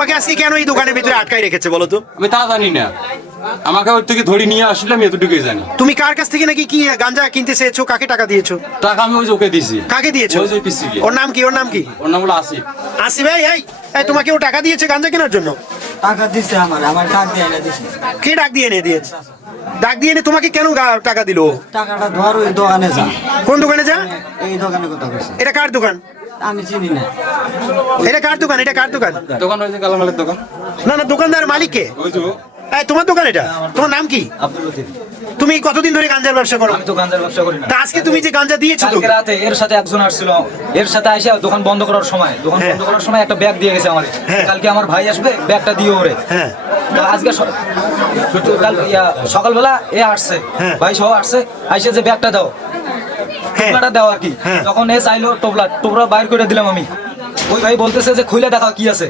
তোমাকে আজকে কেন এই দোকানের ভিতরে আটকাই রেখেছে বলো তো? আমি তা জানি না, আমাকে ওর থেকে ধরে নিয়ে আসলে আমি এতটুকুই জানি। তুমি কার কাছ থেকে নাকি কি গাঁজা কিনতে চেয়েছো? কাকে টাকা দিয়েছো? টাকা আমি ওই যে ওকে দিছি। কাকে দিয়েছো? ওই যে পিসি। ওর নাম কি? ওর নাম কি? ওর নাম হলো আসিফ। আসিফ ভাই, এই তোমাকে ও টাকা দিয়েছে গাঁজা কেনার জন্য? টাকা দিছে আমার ডাক দিয়ে এনে দিছে। কে ডাক দিয়ে এনে দিয়েছে? ডাক দিয়ে এনে তোমাকে কেন টাকা দিল? টাকাটা ধর ওই দোকানে যা। কোন দোকানে যা? এই দোকানে কথা কইছে। এটা কার দোকান? আমি চিনি না। এটা কার দোকান? এটা কার দোকান? দোকান ওই যে গালামালের দোকান। না না, দোকানদার মালিক কে? ওই যে এই তোমার দোকান এটা? তোমার নাম কি? আব্দুল লতিফ। তুমি কতদিন ধরে গাঁজার ব্যবসা করো? আমি তো গাঁজার ব্যবসা করি না। তা আজকে তুমি যে গাঁজা দিয়েছো তো? কালকে রাতে এর সাথে একজন আসছিল, এর সাথে আইসা দোকান বন্ধ করার সময় একটা ব্যাগ দিয়ে গেছে আমার। হ্যাঁ। কালকে আমার ভাই আসবে, ব্যাগটা দিয়ে ওরে। হ্যাঁ। তো আজকে সকালবেলা এ আসছে, হ্যাঁ। ভাই সহ আসছে, আইসে যে ব্যাগটা দাও, হ্যাঁ। টোপলাটা দাও আর কি। হ্যাঁ। তখন এ চাইলো টোপলা বাইর করে দিলাম আমি। ওই ভাই বলতেছে যে খুলে দেখাও কি আছে।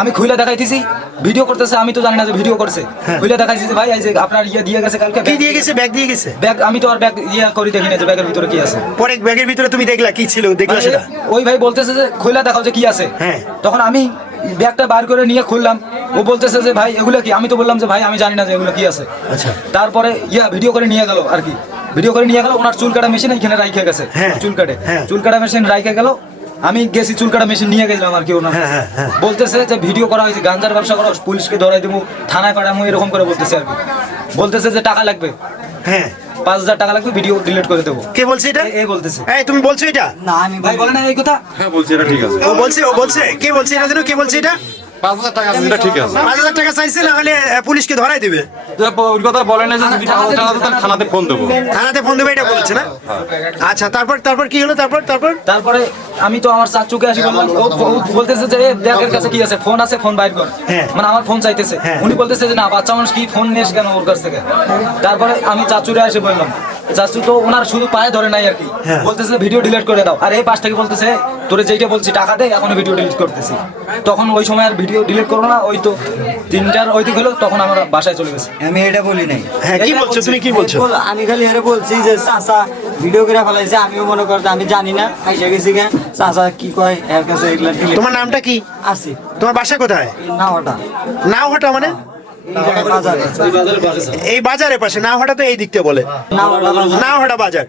আমি খুলে দেখাইতেছি, ভিডিও করতেছে, আমি তো জানি না যে ভিডিও করছে। হ্যাঁ। খুলে দেখাইছি যে ভাই এই যে আপনার ইয়ে দিয়ে গেছে কালকে। কি দিয়ে গেছে? ব্যাগ দিয়ে গেছে? ব্যাগ আমি তো আর ব্যাগ ইয়ে করি দেখি না যে ব্যাগের ভিতরে কি আছে। পরে ব্যাগের ভিতরে তুমি দেখলা কি ছিল? দেখলা সেটা? ওই ভাই বলতেছে যে খুলে দেখাও যে কি আছে। হ্যাঁ। তখন আমি ব্যাগটা বার করে নিয়ে খুললাম। ও বলতেছে যে ভাই এগুলো কি? আমি তো বললাম যে ভাই আমি জানি না যে এগুলো কি আছে। আচ্ছা। তারপরে ভিডিও করে নিয়ে গেল আর কি। ভিডিও করে নিয়ে গেল, ওনার চুল কাটা মেশিন এখানে রাইখে গেছে। হ্যাঁ। চুল কাটে, হ্যাঁ। চুল কাটা মেশিন রাইখে গেল। আমি গেছি, চুল কাটা মেশিন নিয়ে গেছিলাম আর কি ওনার হ্যাঁ, কাছে। হ্যাঁ, হ্যাঁ। বলতেছে যে ভিডিও করা হয়েছে, গাঞ্জার ব্যবসা করো, পুলিশকে ধরাই দেবো, থানায় পাঠাবো, এরকম করে বলতেছে আর কি। বলতেছে যে টাকা লাগবে, হ্যাঁ। 5,000 টাকা লাগবে, ভিডিও ডিলিট করে দেবো। কে বলছে এটা? এই বলতেছে। এই তুমি বলছো এটা? না আমি ভাই বলে না এই কথা? হ্যাঁ বলছি এটা ঠিক আছে। ও বলছে? কে বলছে এটা যেন? কে বলছে এটা? 5,000 টাকা আছে, এটা ঠিক আছে। 5,000 টাকা চাইছে, না হলে পুলিশকে ধরাই দিবে। ওই কথা বলে না যে যদি 5,000 টাকা তাহলে থানাতে ফোন দেবো। থানাতে ফোন দেবে এটা বলেছে না? আচ্ছা, তারপর কি হলো? তারপরে আমি তো আমার চাচুকে আসি বললাম, ও বলতেছে যে ব্যাগের কাছে কি আছে, ফোন আছে, ফোন বাইর কর। হ্যাঁ। মানে আমার ফোন চাইতেছে। হ্যাঁ। উনি বলতেছে যে না, বাচ্চা মানুষ কি ফোন নিস কেন ওর কাছ থেকে। তারপরে আমি চাচুরে এসে বললাম, চাচু তো ওনার শুধু পায়ে ধরে নাই আর কি। হ্যাঁ। বলতেছে ভিডিও ডিলিট করে দাও। আর এই পাশ থেকে বলতেছে তোরে যেইটা বলছি টাকা দে, এখন ভিডিও ডিলিট করতেছি। তখন ওই সময় আর ভিডিও ডিলিট করবো না, ওই তো 3টার ওই দিক হলো, তখন আমরা বাসায় চলে গেছি। আমি এটা বলি নাই। হ্যাঁ, কি বলছো তুমি? কি বলছো? আমি খালি এর বলছি যে চাচা ভিডিও করে ফেলাইছে, আমিও মনে করতে আমি জানি না, আইসা গেছি কেন চাচা কি কয় এর কাছে এগুলা দিলে তোমার নামটা কি? আসি তোমার বাসা কোথায়? না ওটা নাওহাটা মানে? বাজারে এই বাজারের পাশে? নাওহাটা তো এই দিকটা বলে। না ওটা বাজার নাওহাটা বাজার।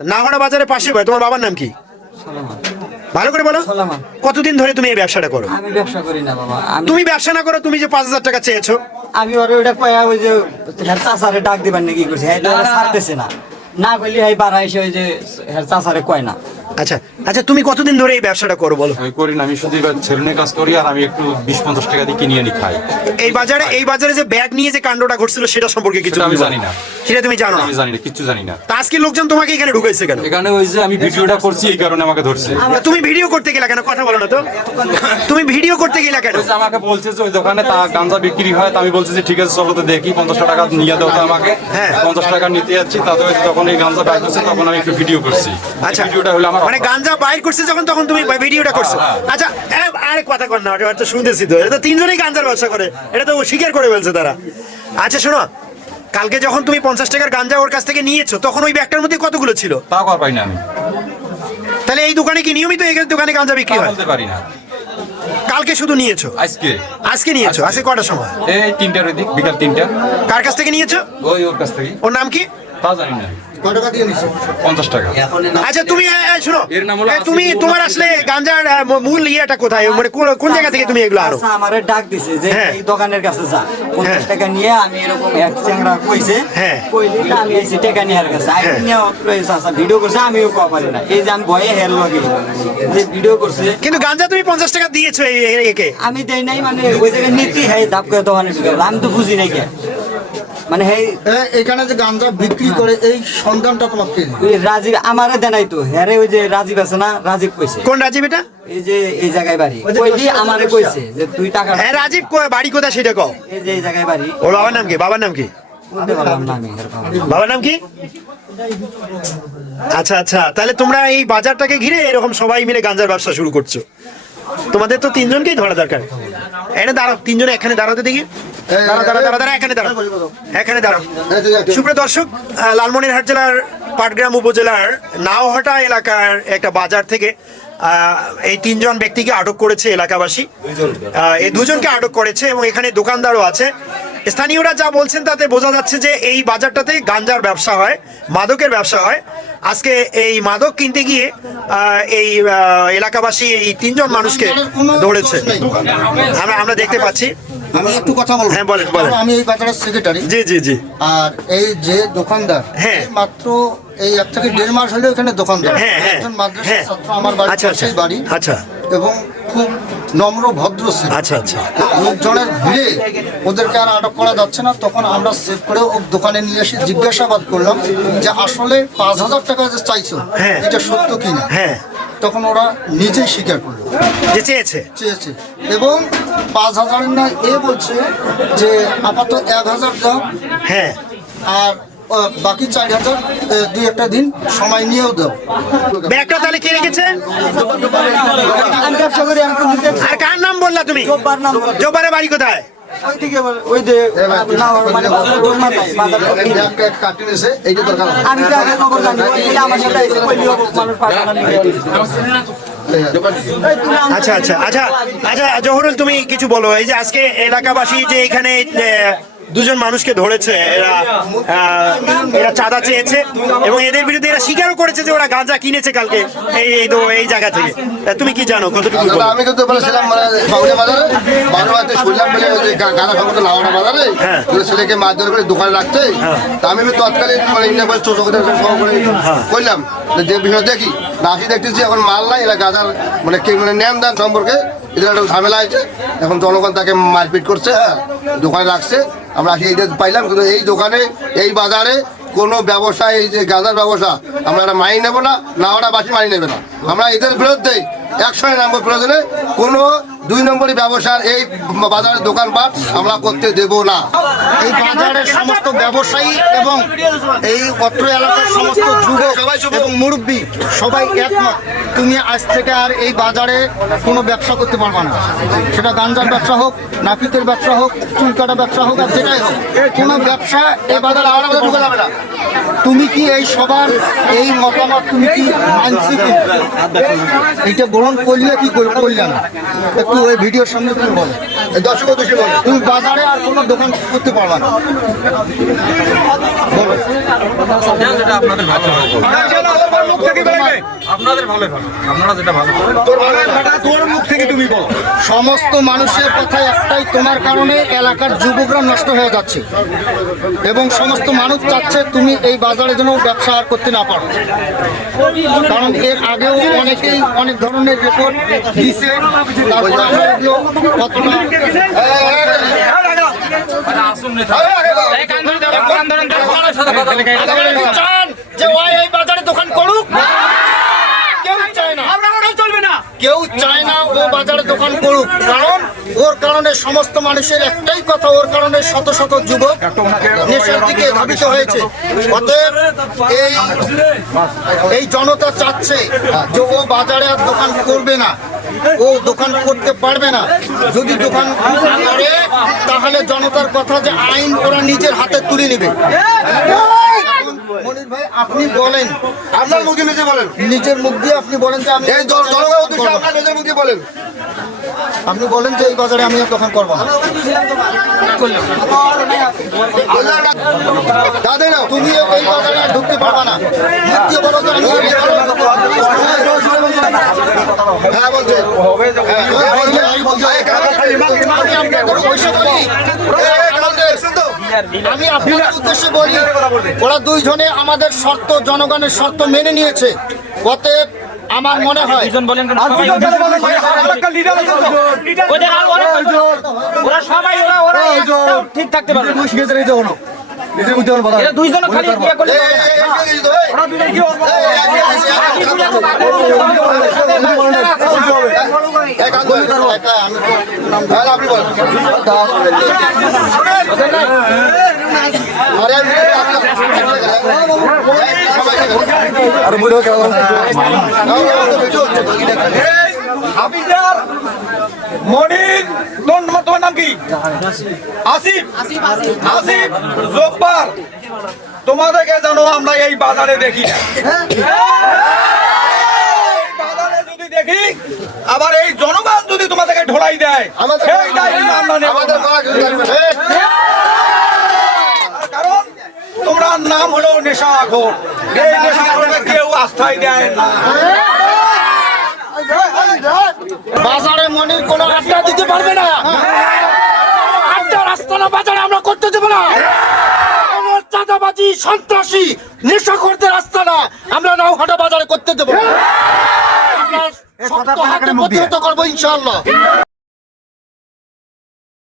নাওহাটা বাজারের পাশে ভাই। তোমার বাবার নাম কি? ভালো করে বলো। সালামান। কতদিন ধরে তুমি এই ব্যবসাটা করো? আমি ব্যবসা করি না বাবা। আমি তুমি ব্যবসা না করো, তুমি যে 5,000 টাকা চেয়েছো? আমি ওরে ওটা কয়া ওই যে হের চাচারে ডাক দিবেন নাকি করছে, হ্যাঁ ছাড়তেছে না, না কইলে হ্যাঁ বাড়াইছে ওই যে হের চাচারে কয় না। আচ্ছা আচ্ছা, তুমি কতদিন ধরে এই ব্যবসাটা করো বলো? আমি করি না, আমি শুধু এবার ছেলে কাজ করি, আর আমি একটু 20-50 টাকা দিয়ে কিনে আনি খাই। এই বাজারে যে ব্যাগ নিয়ে যে কাণ্ডটা ঘটছিল সেটা সম্পর্কে কিছু সেটা আমি তুমি বলো। জানি না। সেটা তুমি জানো না? আমি জানি না, কিচ্ছু জানি না। তা আজকে লোকজন তোমাকে এখানে ঢুকাইছে কেন? এখানে ওই যে আমি ভিডিওটা করছি, এই কারণে আমাকে ধরছে। তা তুমি ভিডিও করতে গেলা কেন? কথা বলো না তো। তুমি ভিডিও করতে গেলা কেন? ওই যে আমাকে বলছে যে ওই দোকানে গাঁজা বিক্রি হয়, তা আমি বলছি যে ঠিক আছে চলো তো দেখি, 50 টাকা নিয়ে দাও তো আমাকে। হ্যাঁ। 50 টাকা নিতে যাচ্ছি, তাদের তখন এই গাঁজা বাইর করছে, তখন আমি একটু ভিডিও করছি। আচ্ছা, ভিডিওটা হলো আমার মানে গাঞ্জা বাইর করছে যখন, তখন তুমি ভিডিওটা করছো? হ্যাঁ। আচ্ছা, আরে কথা কর না, এটা তো শুনতেছি তো। এটা তো তিনজনেই গাঞ্জার ব্যবসা করে, এটা তো স্বীকার করে বলছে তারা। আচ্ছা শোনো, কালকে যখন তুমি 50 টাকার গাঞ্জা ওর কাছ থেকে নিয়েছো, তখন ওই ব্যাগটার মধ্যে কতগুলো ছিল? তাও কর পাই না আমি, তাহলে এই দোকানে কি নিয়মিত এই দোকানে গাঞ্জা বিক্রি তা হয়? বলতে পারি না। কালকে শুধু নিয়েছো? আজকে নিয়েছো? আজকে কটার সময়? এই 3টার দিক, বিকাল 3টা। কার কাছ থেকে নিয়েছো? ওর কাছ থেকে। ওর নাম কি? তা জানি না। 50 টাকা। আচ্ছা তুমি শোনো, এর নাম হলো তুমি আসিফ। তোমার আসলে গাঞ্জার মূল ইয়েটা কোথায়? মানে কোন জায়গা থেকে তুমি এগুলো আনো? চাচা আমারে ডাক দিছে যে হ্যাঁ। এই দোকানের কাছে যা, 50 টাকা নিয়ে আমি এরকম এক চ্যাংড়া কইছে, হ্যাঁ। কইলি আমি আইছি টাকা নিয়ে এর কাছে আই হ্যাঁ। নিয়ে ওই চাচা ভিডিও করছে, আমিও কও পারি না, এই যে আমি ভয়ে হের লগে যে ভিডিও করছে কিন্তু গাঞ্জা তুমি 50 টাকা দিয়েছো একে? আমি দেই নাই, মানে ওই জায়গায় নীতি হ্যাঁ দাপ করে দোকানে ঢুকাল, আমি তো বুঝি নাই কে, মানে হেই এখানে যে গাঞ্জা বিক্রি করে এই সন্ধানটা তোমার কে দিল? ওই রাজীব আমারে দেনাই তো, হ্যাঁ ওই যে রাজীব আছে না, রাজীব কইছে কোন রাজীব এটা? এই যে এই জায়গায় বাড়ি, কইলি আমারে কইছে যে তুই টাকা, হ্যাঁ রাজীব বাড়ি কোথায় সেটা কও। এই যে এই জায়গায় বাড়ি, ওর বাবার নাম কি? বাবার নাম কি? বলতে পারলাম না আমি এরকম। বাবার নাম কি? আচ্ছা আচ্ছা, তাহলে তোমরা এই বাজারটাকে ঘিরে এরকম সবাই মিলে গাঞ্জার ব্যবসা শুরু করছো। তোমাদের তো তিনজনকেই ধরা দরকার। এখানে দাঁড়াও, তিনজনে এখানে দাঁড়াতে দেখি। দাঁড়া, এখানে দাঁড়াও, এখানে দাঁড়াও। সুপ্রিয় দর্শক, লালমনিরহাট জেলার পাটগ্রাম উপজেলার নাওহাটা এলাকার একটা বাজার থেকে এই 3 জন ব্যক্তিকে আটক করেছে এলাকাবাসী। এই 2 জনকে আটক করেছে এবং এখানে দোকানদারও আছে। স্থানীয়রা যা বলছেন তাতে বোঝা যাচ্ছে যে এই বাজারটাতে গাঞ্জার ব্যবসা হয়, মাদকের ব্যবসা হয়। আজকে এই মাদক কিনতে গিয়ে এই এলাকাবাসী এই 3 জন মানুষকে ধরেছে, আমরা দেখতে পাচ্ছি। আমি একটু কথা বলবো। হ্যাঁ, বলেন, বলেন। আমি এই বাজারের সেক্রেটারি। জি জি জি। আর এই যে দোকানদার, হ্যাঁ। এই মাত্র এই 1 থেকে 1.5 মাস হলো এখানে দোকানদার। হ্যাঁ, হ্যাঁ, একজন মাদ্রাসার হ্যাঁ। ছাত্র, আমার বাড়ির আচ্ছা, আচ্ছা, পাশেই বাড়ি। আচ্ছা। এবং খুব নম্র ভদ্র ছিল। আচ্ছা আচ্ছা। লোকজনের ভিড়ে ওদেরকে আর আটক করা যাচ্ছে না। তখন আমরা সেভ করে ও দোকানে নিয়ে এসে জিজ্ঞাসাবাদ করলাম যে আসলে 5,000 টাকা যে চাইছো, হ্যাঁ। এটা সত্য কিনা। হ্যাঁ। তখন ওরা নিজেই স্বীকার করলো, যে চেয়েছে। চেয়েছে। এবং 5,000 না, বলছে যে আপাতত 1,000 দাও, হ্যাঁ। আর বাকি 4,000 2-1 দিন সময় নিয়েও দাও। ব্যাগটা তাহলে কে রেখেছে? আমি ব্যবসা করি, আমি কোন দিকে আর কার নাম বললা তুমি? জব্বার নাম। জব্বারের বাড়ি কোথায়? ওই দিকে ওই যে না মানে বাজার মাথায় বাজার। আমি তো আগে খবর জানি, ওই আমার সাথে এসে কইলি হবে মানুষ পাঠানো নিয়ে। আচ্ছা আচ্ছা আচ্ছা আচ্ছা, জহুরুল তুমি কিছু বলো। এই যে আজকে এলাকাবাসী যে এখানে 2 জন মানুষকে ধরেছে, এরা চাঁদা চেয়েছে এবং এদের বিরুদ্ধে এরা স্বীকারও করেছে যে ওরা গাঁজা কিনেছে কালকে এই জায়গা থেকে। তুমি কি জানো, কতটুকু বলো? আমি কিন্তু বলেছিলাম মানে বাউড়িয়া বাজারে বারোয়াতে শুনলাম বলে ওই যে গানা খাবো লাউড়া বাজারে ছেলেকে মারধর করে দোকানে রাখতে। তা আমি তৎকালীন মানে ইন্ডিয়া ছোট করলাম যে বিষয় দেখি রাশি দেখতেছি এখন মাল নাই, এরা গাজার মানে কে মানে নেম দান সম্পর্কে এদের একটা ঝামেলা হয়েছে। এখন জনগণ তাকে মারপিট করছে, হ্যাঁ দোকানে রাখছে। আমরা এইটা পাইলাম, কিন্তু এই দোকানে এই বাজারে কোনো ব্যবসা, এই যে গাঁজার ব্যবসা আমরা এটা মানি নেবো না, ওরা বাসি মানি নেবে না। আমরা এদের বিরুদ্ধে 100 নম্বর প্রয়োজনে কোনো 2 নম্বরই ব্যবসার এই বাজারের দোকানপাট আমরা করতে দেব না। এই বাজারের সমস্ত ব্যবসায়ী এবং এই অত্র এলাকার সমস্ত যুবক এবং মুরব্বী সবাই একমত, তুমি আজ থেকে আর এই বাজারে কোনো ব্যবসা করতে পারবে না। সেটা গাঞ্জার ব্যবসা হোক, নাপিতের ব্যবসা হোক, চুল কাটা ব্যবসা হোক, আর যেটাই হোক, কোনো ব্যবসা এই বাজারে আর ঢুকে যাবে না। তুমি কি এই সবার এই মতামত তুমি কি মানছি কি এইটা গ্রহণ করলে কি করলে না? একটু ওই ভিডিওর সামনে তুমি বলো, দর্শক দোষী বলে তুমি বাজারে আর কোনো দোকান করতে পারবে না। বলো। সমস্ত মানুষের কথা একটাই, তোমার কারণে এলাকার যুবকরা নষ্ট হয়ে যাচ্ছে এবং সমস্ত মানুষ চাচ্ছে তুমি এই বাজারে যেন ব্যবসা আর করতে না পারো। কারণ এর আগেও অনেকেই অনেক ধরনের রেকর্ড দিছে, তারপরে আমরা এগুলো কতটা চান যে ওই এই বাজারে দোকান করুক? কেউ চায় না, কেউ চায় না ও বাজারে দোকান করুক। কারণ ওর কারণে সমস্ত মানুষের একটাই কথা, ওর কারণে শত শত যুবক নেশার দিকে ধাবিত হয়েছে। অতএব এই জনতা চাচ্ছে যে ও বাজারে আর দোকান করবে না, ও দোকান করতে পারবে না। যদি দোকান করে তাহলে জনতার কথা যে আইন ওরা নিজের হাতে তুলে নেবে। মনির ভাই আপনি বলেন, আপনার মুখে নিজে বলেন, নিজের মুখ দিয়ে আপনি বলেন যে আমি এই জনগণের উদ্দেশ্যে আপনার নিজের মুখে বলেন, আপনি বলেন যে এই বাজারে আমি আর দোকান করবো না। দাদা না তুমি এই বাজারে আর ঢুকতে পারবা না। মুখ দিয়ে বলো যে আমি হ্যাঁ বলছে আমি আপনাদের উদ্দেশ্যে বলি, ওরা 2 জনে আমাদের শর্ত, জনগণের শর্ত মেনে নিয়েছে। অতএব আমার মনে হয় ঠিক থাকতে পারবে। এরা 2 জন খালি বিয়ে করলে আপনি বলেন মনির, তোমার নাম কি? আসিফ। আসিফ, জব্বার, তোমাদেরকে জানো আমরা এই বাজারে দেখি না। এই বাজারে যদি দেখি দেখি আবার এই জনগণ যদি তোমাদেরকে ঢোলাই দেয় আমাদের সেই দায়িত্ব আমরা নেব আমাদের না। গলা কিছু থাকবে না। কারণ তোমরা নাম হলো নেশাখোর, এই নেশাখোরকে কেউ আস্থায় দেয় না। বাজারে মনির কোনো আড্ডা দিতে পারবে না। আড্ডা রাস্তানা বাজারে আমরা করতে দেবো না। কোনো চাঁদাবাজি, সন্ত্রাসী, নেশাখোরদের রাস্তানা আমরা নাওহাটা বাজারে করতে দেবো না। আমরা শক্ত হাতে প্রতিহত করবো ইনশাআল্লাহ।